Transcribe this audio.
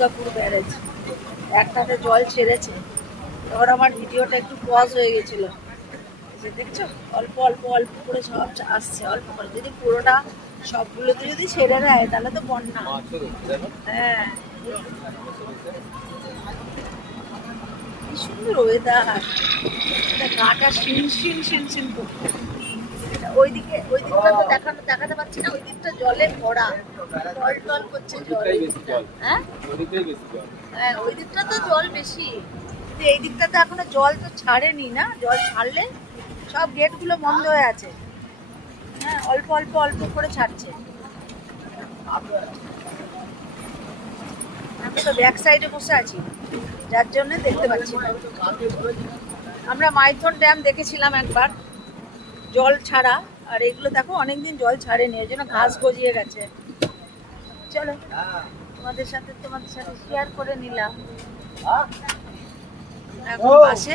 Durgapur barrage একটাতে জল ছেড়েছে। এবার আমার ভিডিওটা একটু পজ হয়ে গেছিল। দেখছো অল্প অল্প অল্প করে সব আসছে, অল্প করে। যদি পুরোটা সবগুলোতে যদি ছেড়ে দেয় তাহলে তো বন্যা। হ্যাঁ, কি সুন্দর ওয়েদার, গাটা শিন শিন শিন শিন করছে। ওই দিকটা তো দেখাতে পাচ্ছি না, ওই দিকটা জলে ভরা, টল টল করছে জল। হ্যাঁ হ্যাঁ, ওই দিকটা তো জল বেশি, কিন্তু এই দিকটাতে এখনো জল তো ছাড়েনি না। জল ছাড়লে, সব গেটগুলো বন্ধ হয়ে আছে। হ্যাঁ, অল্প অল্প অল্প করে ছাড়ছে। আমি তো ব্যাক সাইডে বসে আছি, যার জন্য দেখতে পাচ্ছি না। আমরা মাইথন ড্যাম দেখেছিলাম একবার, জল ছাড়া। আর এগুলো দেখো অনেকদিন জল ছাড়েনি, ওই জন্য ঘাস গজিয়ে গেছে। চলো, তোমাদের সাথে শেয়ার করে নিলাম। এখন পাশে